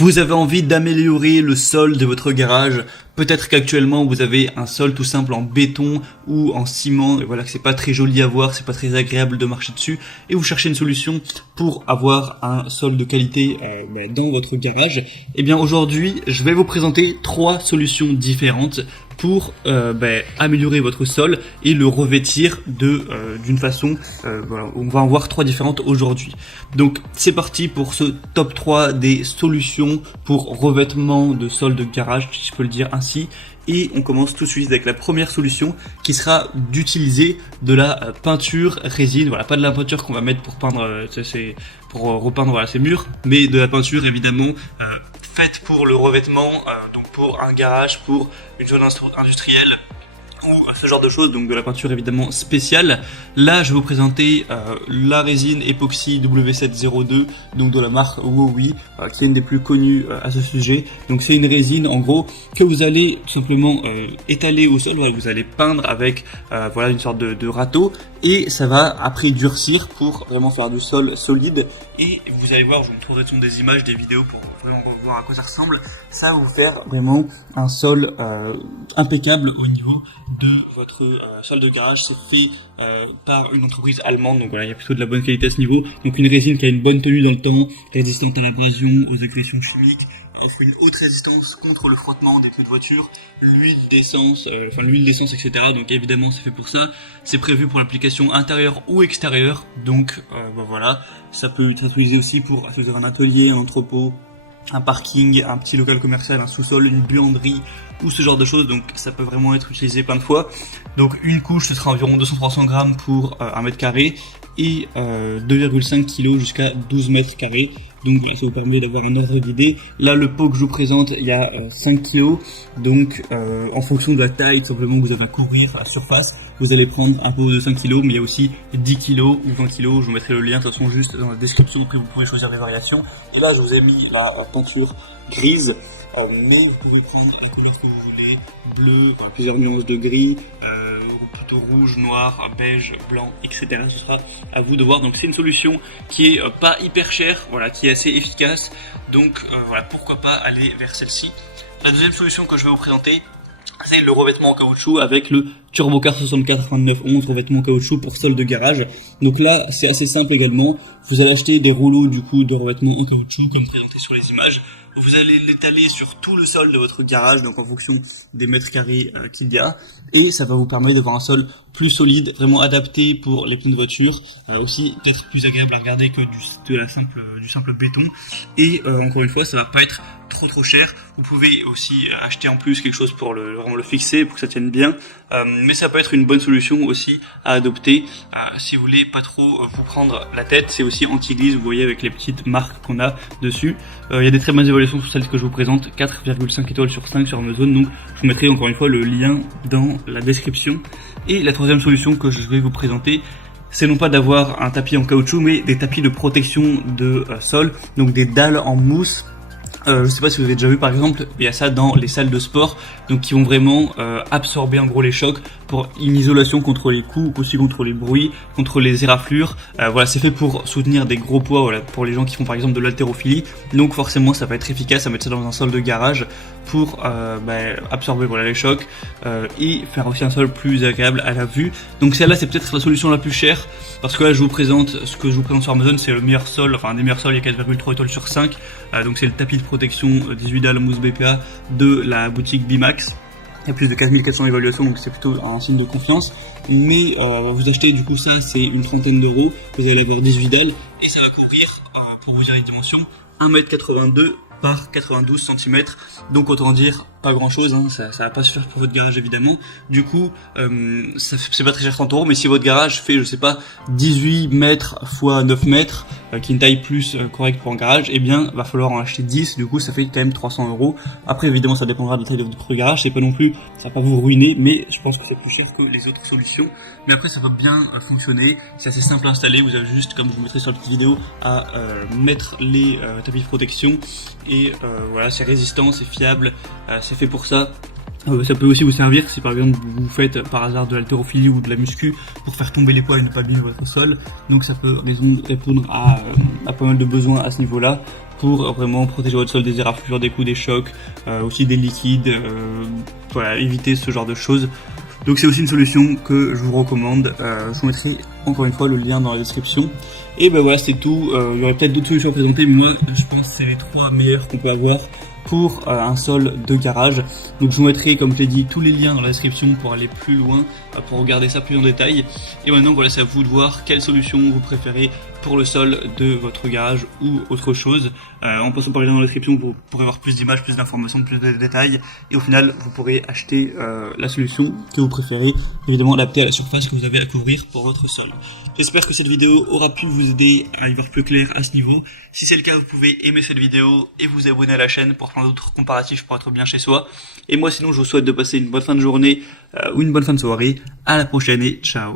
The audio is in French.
Vous avez envie d'améliorer le sol de votre garage. Peut-être qu'actuellement vous avez un sol tout simple en béton ou en ciment et voilà que c'est pas très joli à voir, c'est pas très agréable de marcher dessus et vous cherchez une solution pour avoir un sol de qualité dans votre garage. Et bien aujourd'hui, je vais vous présenter 3 solutions différentes pour améliorer votre sol et le revêtir d'une façon, on va en voir 3 différentes aujourd'hui. Donc c'est parti pour ce top 3 des solutions pour revêtement de sol de garage, si je peux le dire ainsi. Et on commence tout de suite avec la première solution qui sera d'utiliser de la peinture résine. Voilà, pas de la peinture qu'on va mettre pour peindre, repeindre ces murs, mais de la peinture évidemment faite pour le revêtement, donc pour un garage, pour une zone industrielle ou ce genre de choses, donc de la peinture évidemment spéciale. Là je vais vous présenter la résine époxy W702, donc de la marque Wowi, qui est une des plus connues à ce sujet. Donc c'est une résine en gros que vous allez tout simplement étaler au sol, voilà, vous allez peindre avec une sorte de râteau et ça va après durcir pour vraiment faire du sol solide. Et vous allez voir, je vous montrerai des images, des vidéos pour vraiment voir à quoi ça ressemble. Ça va vous faire vraiment un sol impeccable au niveau de votre sol de garage. C'est fait par une entreprise allemande, donc voilà, il y a plutôt de la bonne qualité à ce niveau. Donc une résine qui a une bonne tenue dans le temps, résistante à l'abrasion, aux agressions chimiques, offre une haute résistance contre le frottement des pneus de voiture, l'huile d'essence, etc. Donc évidemment c'est fait pour ça. C'est prévu pour l'application intérieure ou extérieure. Donc voilà, ça peut être utilisé aussi pour faire un atelier, un entrepôt, un parking, un petit local commercial, un sous-sol, une buanderie ou ce genre de choses. Donc ça peut vraiment être utilisé plein de fois. Donc une couche ce sera environ 200-300 grammes pour 1 mètre carré et 2,5 kg jusqu'à 12 mètres carrés. Donc ça vous permet d'avoir un ordre d'idée. Là le pot que je vous présente, il y a 5 kg. Donc en fonction de la taille tout simplement que vous avez à couvrir à la surface, vous allez prendre un pot de 5 kg, mais il y a aussi 10 kg ou 20 kg. Je vous mettrai le lien de toute façon juste dans la description, puis vous pouvez choisir des variations. Et là je vous ai mis la peinture grise, mais vous pouvez prendre la couleur que vous voulez, bleu, plusieurs nuances de gris, plutôt rouge, noir, beige, blanc, etc. Ce sera à vous de voir. Donc c'est une solution qui est pas hyper chère, voilà, qui est assez efficace. Donc voilà, pourquoi pas aller vers celle-ci. La deuxième solution que je vais vous présenter, c'est le revêtement en caoutchouc avec le Turbocar 642911 revêtement caoutchouc pour sol de garage. Donc là c'est assez simple également, vous allez acheter des rouleaux du coup de revêtement en caoutchouc comme présenté sur les images. Vous allez l'étaler sur tout le sol de votre garage, donc en fonction des mètres carrés qu'il y a, et ça va vous permettre d'avoir un sol plus solide, vraiment adapté pour les pneus de voiture, aussi peut-être plus agréable à regarder que du simple béton. Et encore une fois, ça va pas être trop cher. Vous pouvez aussi acheter en plus quelque chose pour vraiment le fixer, pour que ça tienne bien. Mais ça peut être une bonne solution aussi à adopter si vous voulez pas trop vous prendre la tête. C'est aussi anti-glisse, vous voyez avec les petites marques qu'on a dessus. Il y a des très bonnes évaluations sur celle que je vous présente, 4,5 étoiles sur 5 sur Amazon. Donc je vous mettrai encore une fois le lien dans la description. Et la troisième solution que je vais vous présenter, c'est non pas d'avoir un tapis en caoutchouc, mais des tapis de protection de sol, donc des dalles en mousse. Je sais pas si vous avez déjà vu, par exemple, il y a ça dans les salles de sport, donc qui vont vraiment absorber en gros les chocs pour une isolation contre les coups, aussi contre les bruits, contre les éraflures. Voilà, c'est fait pour soutenir des gros poids, voilà, pour les gens qui font par exemple de l'haltérophilie. Donc forcément, ça va être efficace à mettre ça dans un sol de garage pour absorber les chocs et faire aussi un sol plus agréable à la vue. Donc celle-là, c'est peut-être la solution la plus chère, parce que là, je vous présente ce que je vous présente sur Amazon, c'est le meilleur sol, enfin un des meilleurs sols, il y a 4,3 étoiles sur 5. Donc c'est le tapis de protection 18 dalles mousse BPA de la boutique Bimax. Il y a plus de 4400 évaluations, donc c'est plutôt un signe de confiance. Mais vous achetez du coup ça, c'est une trentaine d'euros. Vous allez avoir 18 dalles et ça va couvrir, pour vous dire les dimensions, 1m82 par 92 cm. Donc autant dire pas grand chose, hein, ça va pas suffire pour votre garage évidemment. Du coup c'est pas très cher 30 euros, mais si votre garage fait je sais pas 18 mètres x 9 mètres, qui est une taille plus correcte pour un garage, eh bien va falloir en acheter 10, du coup ça fait quand même 300 euros. Après évidemment ça dépendra de la taille de votre garage, c'est pas non plus, ça va pas vous ruiner, mais je pense que c'est plus cher que les autres solutions. Mais après ça va bien fonctionner, c'est assez simple à installer, vous avez juste, comme je vous mettrai sur la petite vidéo, à mettre les tapis de protection et voilà, c'est résistant, c'est fiable, c'est fait pour ça. Ça peut aussi vous servir si par exemple vous faites par hasard de l'haltérophilie ou de la muscu pour faire tomber les poids et ne pas abîmer votre sol. Donc ça peut répondre à pas mal de besoins à ce niveau-là. pour vraiment protéger votre sol des éraflures, des coups, des chocs, aussi des liquides, voilà, éviter ce genre de choses. Donc c'est aussi une solution que je vous recommande. Je vous mettrai encore une fois le lien dans la description. Et ben voilà, c'est tout. Il y aurait peut-être d'autres solutions à présenter, mais moi je pense que c'est les 3 meilleures qu'on peut avoir pour un sol de garage. Donc je vous mettrai, comme je l'ai dit, tous les liens dans la description pour aller plus loin, pour regarder ça plus en détail. Et maintenant voilà, c'est à vous de voir quelle solution vous préférez pour le sol de votre garage ou autre chose. En passant par les liens dans la description, vous pourrez voir plus d'images, plus d'informations, plus de détails, et au final vous pourrez acheter la solution que vous préférez, évidemment adaptée à la surface que vous avez à couvrir pour votre sol. J'espère que cette vidéo aura pu vous aider à y voir plus clair à ce niveau. Si c'est le cas, vous pouvez aimer cette vidéo et vous abonner à la chaîne pour prendre d'autres comparatifs pour être bien chez soi. Et moi sinon je vous souhaite de passer une bonne fin de journée ou une bonne fin de soirée. À la prochaine et ciao.